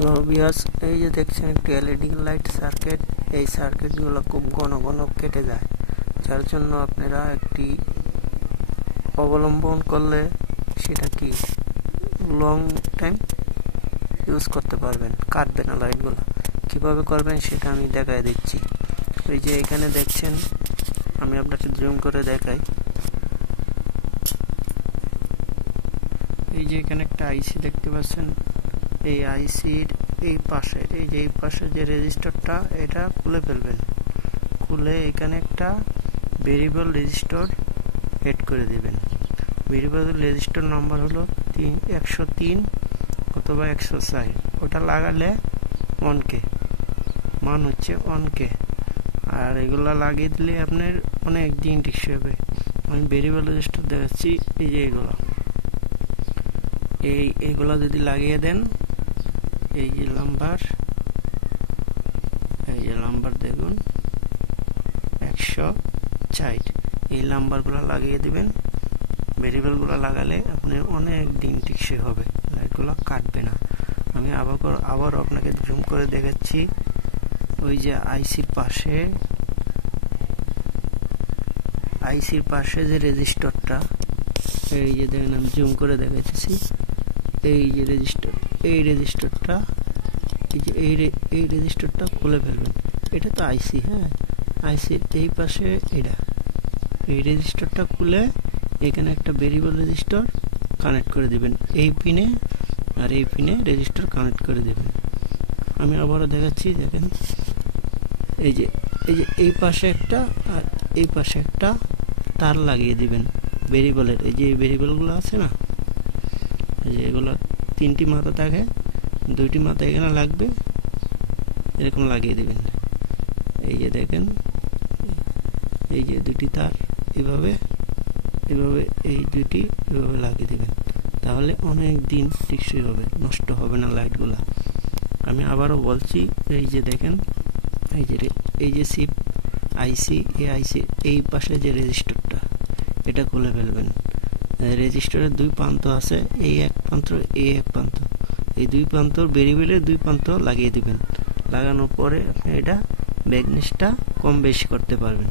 Hello viewers, এই যে দেখছেন একটি এলইডি লাইট সার্কিট। এই সার্কিটগুলো খুব ঘন ঘন কেটে যায়, যার জন্য আপনারা একটি অবলম্বন করলে সেটা কি লং টাইম ইউজ করতে পারবেন, কাটবে না লাইটগুলো। কিভাবে করবেন সেটা আমি দেখাই দিচ্ছি। এই যে এখানে দেখছেন, আমি আপনাকে জুম করে দেখাই। এই যে এখানে একটা আইসি দেখতে পাচ্ছেন। এই আইসির এই পাশে যে রেজিস্টারটা, এটা খুলে ফেলবেন। খুলে এখানে একটা ভেরিয়েবল রেজিস্টার এড করে দিবেন। ভেরিয়েবল রেজিস্টার নাম্বার হলো 103 অথবা 104। ওটা লাগালে অনকে মান হচ্ছে অনকে, আর এগুলা লাগিয়ে দিলে আপনার অনেক দিন টিকসই হবে। আমি ভেরিয়েবল রেজিস্টার দেখাচ্ছি। এই যে এইগুলা যদি লাগিয়ে দেন, এই যে নাম্বার দেখুন 160, এই নাম্বারগুলো লাগিয়ে দিবেন। ভেরিয়েবলগুলো লাগালে আপনি অনেক দিন টিকসই হবে, লাইটগুলো কাটবে না। আমি আবার আপনাকে জুম করে দেখাচ্ছি। ওই যে আইসির পাশে যে রেজিস্টারটা, এই যে দেখেন, আমি জুম করে দেখাচ্ছি। এই যে রেজিস্টারটা এই রেজিস্টারটা খুলে ফেলবেন। এটা তো আইসি, হ্যাঁ, আইসির এই পাশে এই রেজিস্টারটা খুলে এখানে একটা ভেরিয়েবল রেজিস্টার কানেক্ট করে দিবেন। এই পিনে আর এই পিনে রেজিস্টার কানেক্ট করে দিবেন। আমি আবারও দেখাচ্ছি, দেখেন এই পাশে একটা আর এই পাশে একটা তার লাগিয়ে দিবেন ভেরিয়েবলের। এই যে ভেরিয়েবলগুলো আছে না, এই যে এগুলো 3টি মাথা থাকে, 2টি মাথা এখানে লাগবে, এরকম লাগিয়ে দিবেন। এই যে দেখেন, এই যে 2টি তার এভাবে এই 2টি এভাবে লাগিয়ে দিবেন। তাহলে অনেক দিন টিকসই হবে, নষ্ট হবে না লাইটগুলা। আমি আবারও বলছি, এই যে দেখেন, এই যে সিপ আইসি, এই পাশে যে রেজিস্টারটা, এটা খুলে ফেলবেন। রেজিস্টারের 2 প্রান্ত আছে, এই এক প্রান্ত, এই এক প্রান্ত, এই 2 প্রান্ত ভেরিয়েবলের 2 প্রান্ত লাগিয়ে দিবেন। লাগানোর পরে আপনি এটা ব্রাইটনেসটা কম বেশি করতে পারবেন।